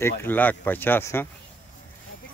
1,50,000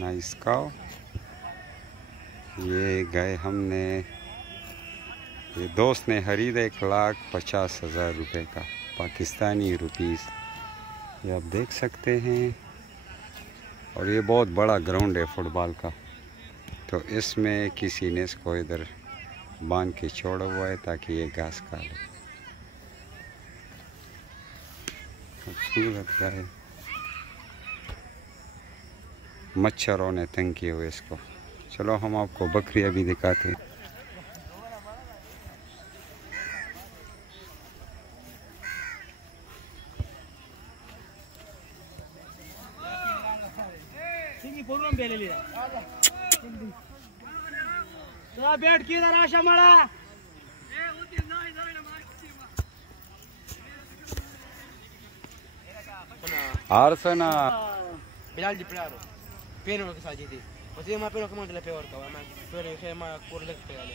nice cow ये गए हमने ये दोस्त ने खरीदा 1,50,000 रुपये का पाकिस्तानी रुपीस ये आप देख सकते हैं और ये बहुत बड़ा ग्राउंड है फुटबॉल का तो इसमें किसी ने इसको इधर बांध के छोड़ा हुआ है ताकि ये घास खा ले खूबसूरत गाय मच्छरों ने तंग किए हुए इसको चलो हम आपको बकरियां भी दिखाते हैं बैठ के इधर आशा मड़ा आर्सना Bilal di Prado. Pero lo que sa GT. O sea, más pero como de la peor que va, más pero que más corre que pega le.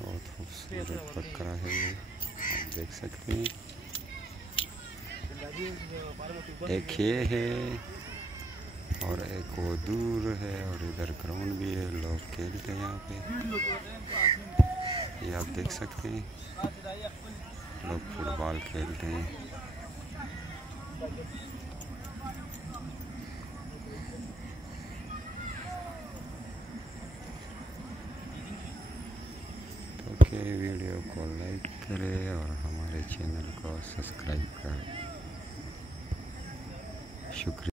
बहुत खूबसूरत बकरा है ये आप देख सकते हैं एक ये है और एक वो दूर है और इधर ग्राउंड भी है लोग खेलते हैं यहाँ पे ये आप देख सकते हैं लोग फुटबॉल खेलते हैं ओके वीडियो को लाइक करें और हमारे चैनल को सब्सक्राइब करें शुक्रिया।